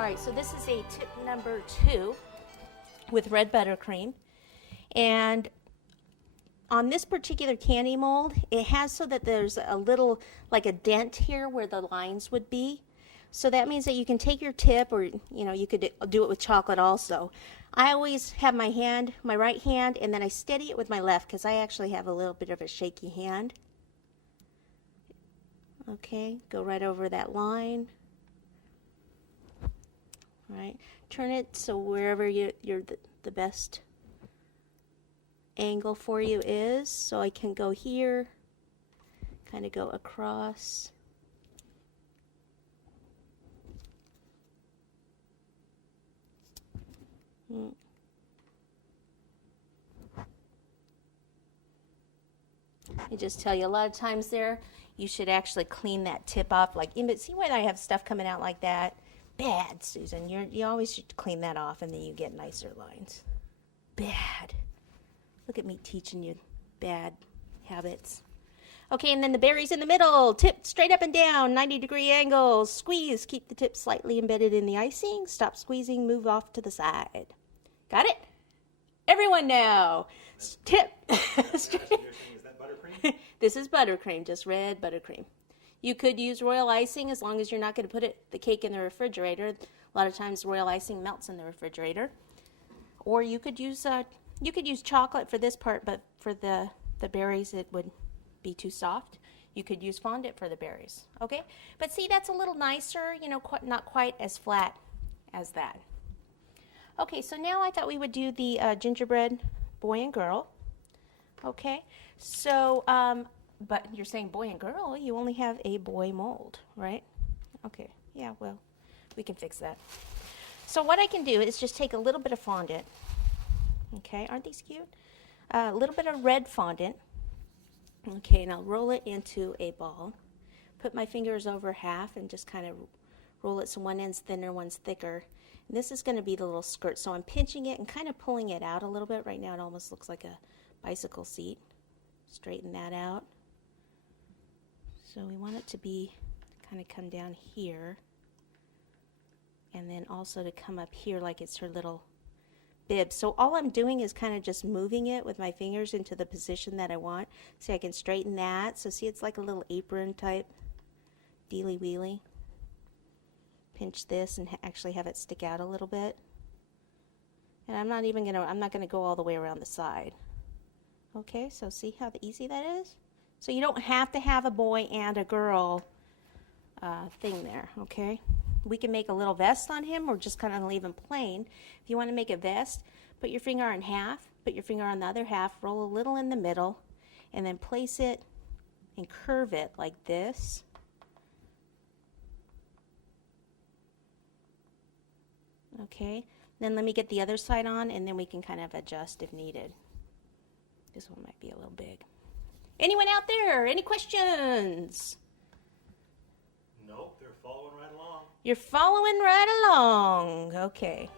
All right, so this is a tip number 2 with red buttercream. And on this particular candy mold, it has so that there's a little, like a dent here where the lines would be. So that means that you can take your tip, or you could do it with chocolate also. I always have my hand, my right hand, and then I steady it with my left because I actually have a little bit of a shaky hand. Okay, go right over that line. All right, turn it so wherever you're the best angle for you is. So I can go here, kind of go across. I just tell you, a lot of times there, you should actually clean that tip off. Like, see when I have stuff coming out like that? Bad, Susan. You always should clean that off, and then you get nicer lines. Bad. Look at me teaching you bad habits. Okay, and then the berries in the middle. Tip straight up and down, 90-degree angles. Squeeze. Keep the tip slightly embedded in the icing. Stop squeezing. Move off to the side. Got it? Everyone now. Tip. Is that buttercream? This is buttercream, just red buttercream. You could use royal icing as long as you're not going to put the cake in the refrigerator. A lot of times royal icing melts in the refrigerator. Or you could use chocolate for this part, but for the berries it would be too soft. You could use fondant for the berries. Okay? But see, that's a little nicer, not quite as flat as that. Okay, so now I thought we would do the gingerbread boy and girl. Okay, so, but you're saying boy and girl, you only have a boy mold, right? Okay, yeah, well, we can fix that. So what I can do is just take a little bit of fondant. Okay, aren't these cute? A little bit of red fondant. Okay, and I'll roll it into a ball. Put my fingers over half and just kind of roll it so one end's thinner, one's thicker. And this is going to be the little skirt, so I'm pinching it and kind of pulling it out a little bit. Right now it almost looks like a bicycle seat. Straighten that out. So we want it to be kind of come down here, and then also to come up here like it's her little bib. So all I'm doing is kind of just moving it with my fingers into the position that I want. See, I can straighten that. So see, it's like a little apron type dealy wheelie. Pinch this and actually have it stick out a little bit. And I'm not gonna go all the way around the side. Okay, so see how easy that is? So you don't have to have a boy and a girl thing there, okay? We can make a little vest on him or just kind of leave him plain. If you want to make a vest, put your finger in half, put your finger on the other half, roll a little in the middle, and then place it and curve it like this. Okay, then let me get the other side on, and then we can kind of adjust if needed. This one might be a little big. Anyone out there? Any questions? Nope, they're following right along. You're following right along. Okay.